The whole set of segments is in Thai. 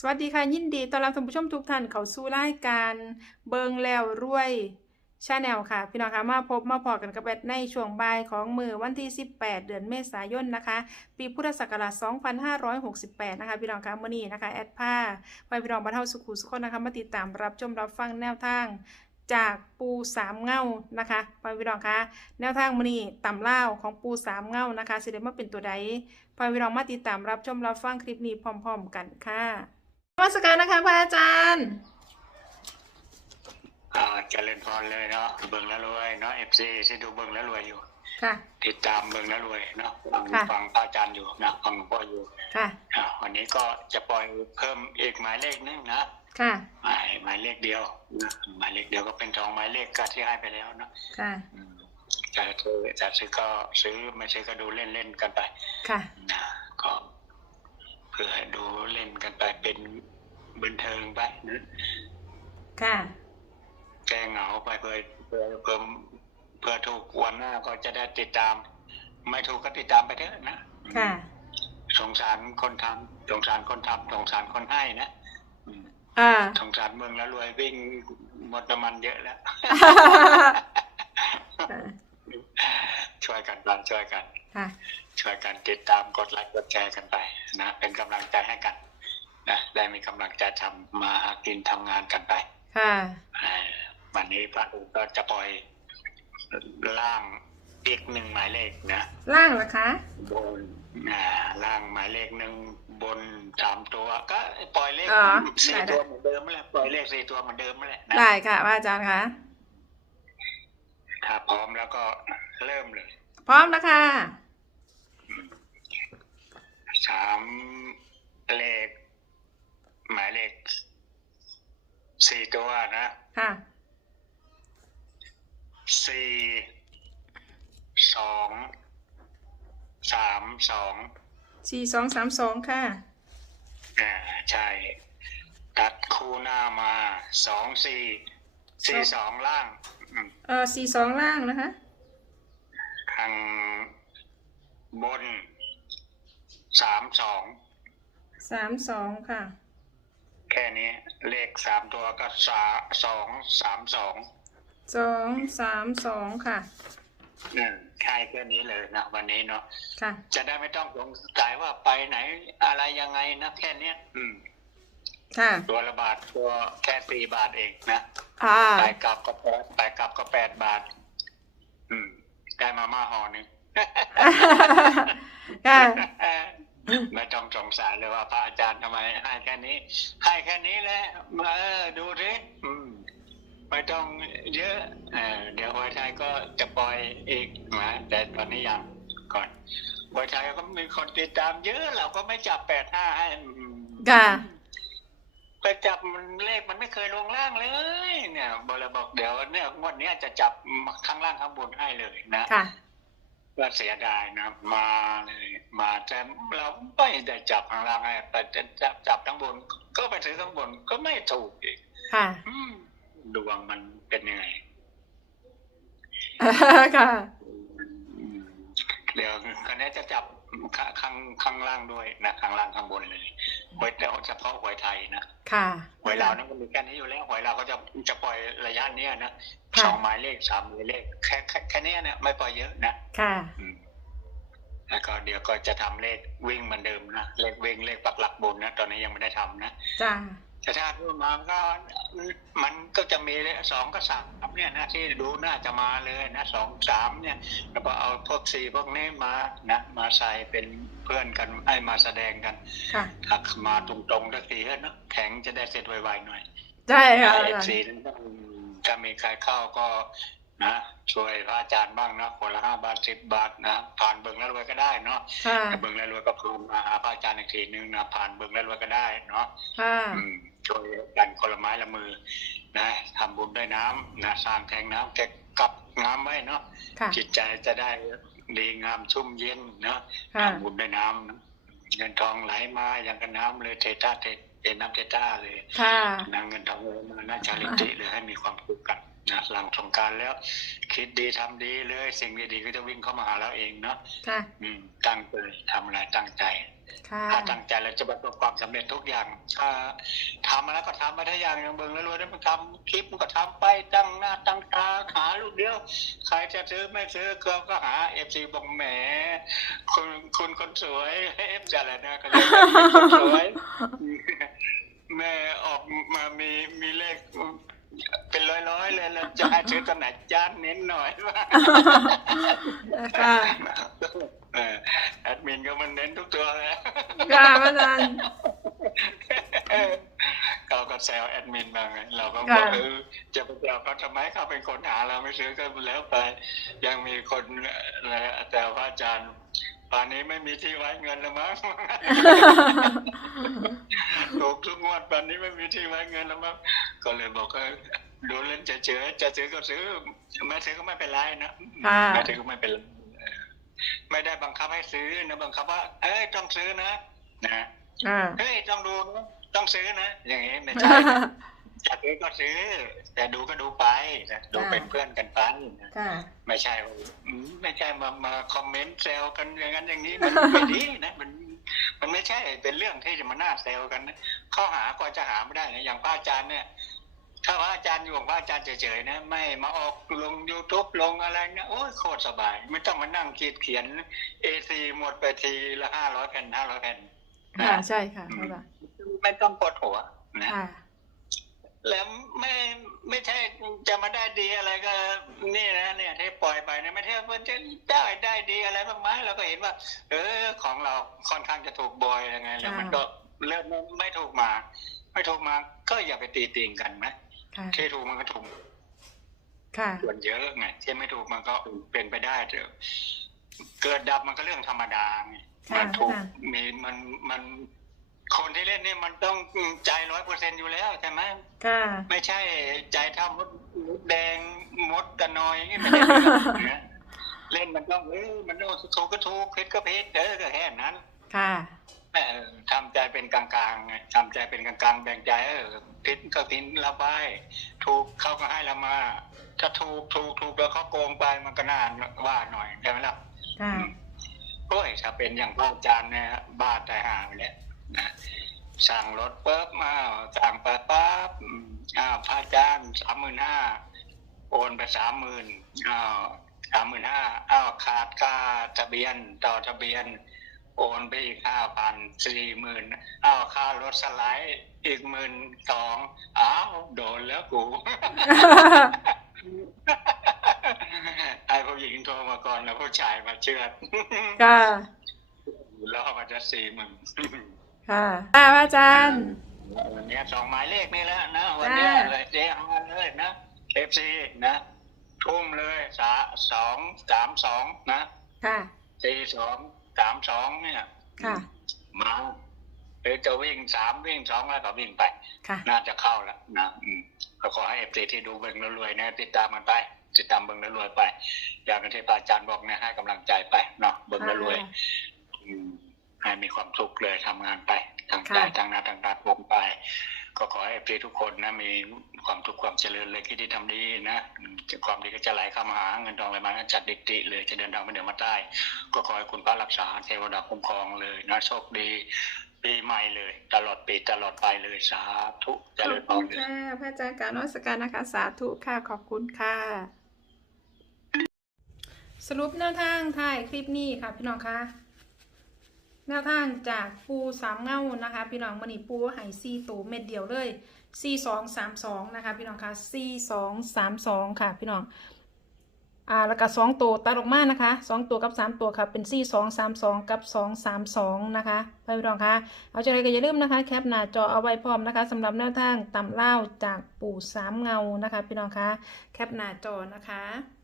สวัสดีค่ะ ยินดีต้อนรับท่านผู้ชมทุกท่านเข้าสู่รายการเบิงแล้วรวยชาแนลค่ะ พี่น้องคะมาพบมาพอกันกับแอดในช่วงบ่ายของมือวันที่ 18 เดือนเมษายนนะคะ ปีพุทธศักราช2568 นะคะ พี่น้องคะมื้อนี้นะคะแอดผ้าไปพี่น้องบรรเทาสุขุสุขคนนะคะมาติดตามรับชมรับฟังแนวทางจากปูสามเงานะคะไปพี่น้องคะแนวทางมือนี้ต่ำเล่าของปูสามเงานะคะสิได้มาเป็นตัวใดไปพี่น้องมาติดตามรับชมรับฟังคลิปนี้พร้อม ๆ กันค่ะ มัสการนะคะพระอาจารย์อ่าเจริญพรเลยเนาะเบิ่งแล้วรวยเนาะเอฟซีที่ดูเบิ่งแล้วรวยอยู่ ค่ะ ติดตามเบิ่งแล้วรวยเนาะค่ะฟังพระอาจารย์อยู่นะฟังหลวงพ่ออยู่ ค่ะอ่าวันนี้ก็จะปล่อยเพิ่มอีกหมายเลขนึงนะค่ะหมายหมายเลขเดียวนะหมายเลขเดียวก็เป็นสองหมายเลขก็ที่ให้ไปแล้วเนาะค่ะอืมจะซื้อจะซื้อก็ซื้อไม่ซื้อก็ดูเล่นเล่นๆกันไป ค่ะนะก็เพื่อดูเล่นกันไปเป็น บันเทิงไปนะค่ะ แก้เหงาไปเพื่อเพื่อเพื่อเพื่อถูกวันหน้าก็จะได้ติดตาม ไม่ถูกก็ติดตามไปเถอะนะค่ะสงสารคนทำสงสารคนทำสงสารคนให้นะอืมอ่าสงสารเมืองแล้วรวยวิ่งหมดน้ำมันเยอะแล้วช่วยกันบ้างช่วยกันค่ะช่วยกันติดตามกดไลค์กดแชร์กันไปนะ เป็นกำลังใจให้กัน นะได้มีกำลังใจทำมาหากินทำงานกันไป ค่ะเอ่อวันนี้พระองค์ก็จะปล่อยล่างอีกหนึ่งหมายเลขนะล่างเหรอคะบนอ่าล่างหมายเลขหนึ่งบนสามตัว ก็ปล่อยเลขอ๋อสี่ได้ตัวเหมือนเดิมนั่นแหละปล่อยเลขสี่ตัวเหมือนเดิมนั่นแหละนะได้ค่ะพระอาจารย์คะถ้าพร้อมแล้วก็เริ่มเลย พร้อมแล้วค่ะสามเลข หมายเลขสี่ตัวนะค่ะสี่สองสามสองสี่สองสามสองค่ะอ่าใช่ตัดคู่หน้ามาสองสี่สี่สองล่างอืมเออสี่สองล่างนะคะข้างบนสามสองสามสองค่ะ แค่นี้เลขสามตัวก็สาสองสามสองสองสามสองค่ะ อืมใช่แค่นี้เลยนะวันนี้เนาะค่ะ จะได้ไม่ต้องสงสัยว่าไปไหนอะไรยังไงนะแค่เนี้ยอืมค่ะ ตัวละบาทตัวแค่สี่บาทเองนะอ่าไปกลับก็แปดไปกลับก็แปดบาท อืม ได้มาม่าห่อหนึ่ง ค่ะ ไม่ต้องสงสัยเลยว่าพระอาจารย์ทำไมให้แค่นี้ ให้แค่นี้แหละมาเออดูสิอืมไม่ต้องเยอะเออเดี๋ยวหัวใจก็จะปล่อยอีกนะแต่ตอนนี้ยังก่อนหัวใจก็มีคนติดตามเยอะเราก็ไม่จับแปดห้าให้อืมค่ะไปจับมันเลขมันไม่เคยลงล่างเลย เนี่ยบอลบอกเดี๋ยวเนี่ยงวดเนี้ยจะจับข้างล่างข้างบนให้เลยนะค่ะ ก็เสียดายนะมาเลยมาแต่เราไม่ได้จับข้างล่างให้แต่จะจับจับทั้งบน ก็ไปซื้อข้างบนก็ไม่ถูกอีกค่ะอืมดวงมันเป็นยังไงค่ะอืมเดี๋ยวคันนี้จะจับข้าข้างข้างล่างด้วยนะข้างล่างข้างบนเลย หวยแต่เฉพาะหวยไทยนะค่ะหวยลาวนั้นก็มีแค่นี้อยู่แล้วหวยลาวก็จะจะปล่อยระยะเนี้ยนะค่ะสองหมายเลขสามหมายเลขแค่แค่แค่เนี้ยเนี่ยไม่ปล่อยเยอะนะค่ะอืมแล้วก็เดี๋ยวก็จะทำเลขวิ่งเหมือนเดิมนะเลขวิ่งเลขปักหลักบนนะตอนนี้ยังไม่ได้ทำนะจ้า แต่ถ้าพูดมาก็มันก็จะมีสองกับสามเนี่ยนะที่ดูน่าจะมาเลยนะสองสามเนี่ยแล้วก็เอาพวกสี่พวกนี้มานะมาใส่เป็นเพื่อนกันให้มาแสดงกันค่ะถ้ามาตรงๆสักทีเถอะนะแข็งจะได้เสร็จไวๆหน่อยใช่ค่ะเอฟซีนั้นก็ถ้ามีใครเข้าก็นะช่วยพระอาจารย์บ้างนะคนละห้าบาทสิบบาทนะผ่านเบิ่งแล้วรวยก็ได้เนาะค่ะแต่เบิ่งแล้วรวยก็คืนมาหาพระอาจารย์อีกทีนึงนะผ่านเบิ่งแล้วรวยก็ได้เนาะค่ะอืม ช่วยกันคนละไม้ละมือนะทำบุญด้วยน้ำนะสร้างแทงน้ำเก็บกับน้ำไว้เนาะค่ะจิตใจจะได้ดีงามชุ่มเย็นเนาะค่ะทำบุญด้วยน้ำนะเงินทองไหลมาอย่างกับน้ำเลยเทตาเทเทน้ำเทตาเลยค่ะนางเงินทองไหลมาน่าชาลิติเลยให้มีความสุขกันนะหลังสงกรารแล้ว คิดดีทำดีเลย สิ่งดีๆก็จะวิ่งเข้ามาหาเราเองเนาะค่ะอืมตั้งใจทำอะไรตั้งใจค่ะ ถ้าตั้งใจแล้วจะประสบความสำเร็จทุกอย่าง ถ้าทำมาแล้วก็ทำไปทุกอย่างอย่างเบิ่งแล้วรวยแล้มันทำคลิปมันก็ทำไปตั้งหน้าตั้งตาหาลูกเดียวใครจะซื้อไม่ซื้อเก็ก็หาเอฟซีบอกแหมคุณคุณคนสวยเอฟจะอะไรนะก็เลยคนสวยแม่ออกมามีมีเลข ร้อยๆเลยแล้วจะให้ซื้อตัวไหนจ้านเน้นหน่อยว่าค่ะเออแอดมินก็มันเน้นทุกตัวเลยค่ะพระอาจารย์เราก็แซวแอดมินบางไงเราก็บค่ะอกเออจะไปแซวเขาทำไมเขาเป็นคนหาเราไม่ซื้อก็แล้วไป ยังมีคนอะไรแซวพระอาจารย์ป่านนี้ไม่มีที่ไว้เงินแล้วมั้งถูกทุกงวดป่านนี้ไม่มีที่ไว้เงินแล้วมั้งก็เลยบอกว่า ดูเล่นเฉยๆจะซื้อก็ซื้อไม่ซื้อก็ไม่เป็นไรนะค่ะไม่ซื้อก็ไม่เป็นไรเออไม่ได้บังคับให้ซื้อนะบังคับว่า เอ้ยต้องซื้อนะนะค่ะเฮ้ยต้องดูนะต้องซื้อนะอย่างงี้ไม่ใช่นะจะซื้อก็ซื้อ แต่ดูก็ดูไปนะดูเป็นเพื่อนกันไปนะค่ะไม่ใช่ว่าอืมไม่ใช่มามาคอมเมนต์แซวกันอย่างนั้นอย่างนี้มันไม่ดีนะมันมันไม่ใช่เป็นเรื่องที่จะมาน่าแซวกันนะเข้าหาก็จะหาไม่ได้นะอย่างพระอาจารย์เนี่ย ถ้าพระอาจารย์อยู่ของพระอาจารย์เฉยๆนะไม่มาออกลง youtube ลงอะไรนะโอ้ยโคตรสบาย ไม่ต้องมานั่งคิดเขียนเอซีหมดไปทีละห้าร้อยแผ่นห้าร้อยแผ่นค่ะใช่ค่ะพระอาจารย์ไม่ต้องปวดหัวนะค่ะแล้วไม่ไม่ใช่จะมาได้ดีอะไรก็ นี่นะเนี่ยที่ปล่อยไปเนี่ยไม่ใช่ว่าจะได้ได้ดีอะไรบ้างไหมเราก็เห็นว่า เออ ของเราค่อนข้างจะถูกบอยยังไงแล้วมันก็เริ่มไม่ถูกมา ไม่ถูกมาก็อย่าไปตีติงกันนะค่ะ ที่ถูกมันก็ถูกค่ะส่วนเยอะไงที่ไม่ถูกมันก็เป็นไปได้เถอะเกิดดับมันก็เรื่องธรรมดาไงค่ะมันถูกค่ะมีมันมันคนที่เล่นนี่มันต้องใจร้อยเปอร์เซ็นอยู่แล้วใช่ไหมค่ะไม่ใช่ใจเท่ามดมดแดงมดตะนอยอย่างงี้ไม่ได้นะเล่นมันต้องเออมันต้องถูกก็ถูกผิดก็ผิดเออก็แค่นั้น ค่ะเออทำใจ เป็นกลางๆไงทำใจเป็นกลางๆ แบ่งใจเออผิดก็ผิดระบายถูกเขาก็ให้เรามา ถ้าถูกถูกถูกแล้วเขาโกงไปมันก็น่าว่าหน่อยใช่ไหมล่ะค่ะโอ้ยถ้าเป็นอย่างพระอาจารย์เนี่ยบ้าแต่หาไปแล้วนะสั่งรถปุ๊บมาสั่งไปปั๊บอืมอ้าวพระอาจารย์สามหมื่นห้าโอนไปสามหมื่นอ้าวสามหมื่นห้าอ้าวขาดค่าทะเบียนต่อทะเบียน โอนไปอีกห้าพันสี่หมื่นอ้าวค่ารถสไลด์อีกหมื่นสองอ้าวโดนแล้วกูไอ้ผู้หญิงโทรมาก่อนแล้วผู้ชายมาเชื่อดค่ะแล้วเอามาจะสี่หมื่นค่ะค่ะพระอาจารย์วันเนี้ยสองหมายเลขนี่แหละนะ วันเนี้ยจ้าเลยเจ๊ฮาเลยนะเอฟซีนะทุ่มเลยสาสองสามสองนะค่ะสี่สอง สามสองเนี่ยค่ะ มาหรือจะวิ่งสามวิ่งสองแล้วก็วิ่งไป ค่ะ น่าจะเข้าแล้วนะอืมก็ขอให้เอฟซีที่ดูเบิ่งแล้วรวยนะติดตามมันไป ติดตามเบิ่งแล้วรวยไป อย่างที่พระอาจารย์บอกนะให้กำลังใจไปเนาะเบิ่งแล้วรวยอืมให้มีความสุขเลยทำงานไปทางใจค่ะ ทางหน้าทางตาผมไป ก็ขอให้พี่ทุกคนนะมีความทุกข์ความเจริญเลยคิดดีทำดีนะอืมความดีก็จะไหลเข้ามาหาเงินทองไหลมาจัดดิติเลยจะเดินทางไปเหนือมาใต้ก็ขอให้คุณพระรักษาเทวดาคุ้มครองเลยนะโชคดีปีใหม่เลย ตลอดปีตลอดไปเลยสาธุเจขอริบญพคุรณเลยค่ะพระอาจารย์กรารนมัสการนะคะสาธุค่ะขอบคุณค่ะ สรุปแนวทางถ่ายคลิปนี้ค่ะพี่น้องคะ แนวทางจากปูสามเงานะคะ พี่น้องมันนี่ปูหายซีตูเม็ดเดียวเลยซีสองสามสองนะคะ พี่น้องคะซีสองสามสองค่ะ พี่น้องอ่าแล้วก็สองตัวตัดออกมานะคะสองตัวกับสามตัวค่ะเป็นสี่สองสามสองกับสองสามสองนะคะพี่น้องคะเอาใจอะไรก็อย่าลืมนะคะ แคปหน้าจอเอาไว้พร้อมนะคะสำหรับแนวทางตำเล่าจากปู่สามเงานะคะ พี่น้องคะแคปหน้าจอนะคะ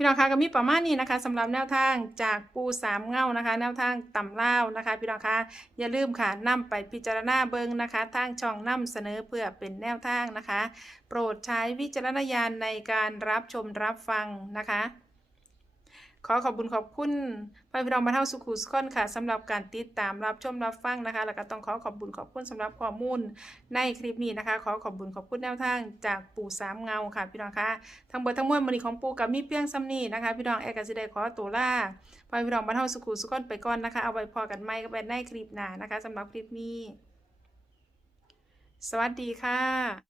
พี่น้องคะก็มีประมาณนี้นะคะสำหรับแนวทางจากปูสามเงานะคะ แนวทางต่ำเล่านะคะ พี่น้องคะอย่าลืมค่ะนำไปพิจารณาเบิงนะคะทางช่องนำเสนอเพื่อเป็นแนวทางนะคะ โปรดใช้วิจารณญาณในการรับชมรับฟังนะคะ ขอขอบคุณขอบคุณพ่อพี่น้องบรรเทาสุขุสุขคนค่ะสำหรับการติดตามรับชมรับฟังนะคะ แล้วก็ต้องขอขอบคุณขอบคุณสำหรับข้อมูลในคลิปนี้นะคะ ขอขอบคุณขอบคุณแนวทางจากปู่สามเงาค่ะพี่น้องคะทั้งเบิดทั้งมวลมณีของปู่กับมีเพียงซ้ำนี้นะคะ พี่น้องแอกกสิได้ขอตัวล่าพ่อพี่น้องบรรเทาสุขุสุขคนไปก่อนนะคะ เอาไว้พอกันใหม่กับแบนในคลิปหน้านะคะสำหรับคลิปนี้ สวัสดีค่ะ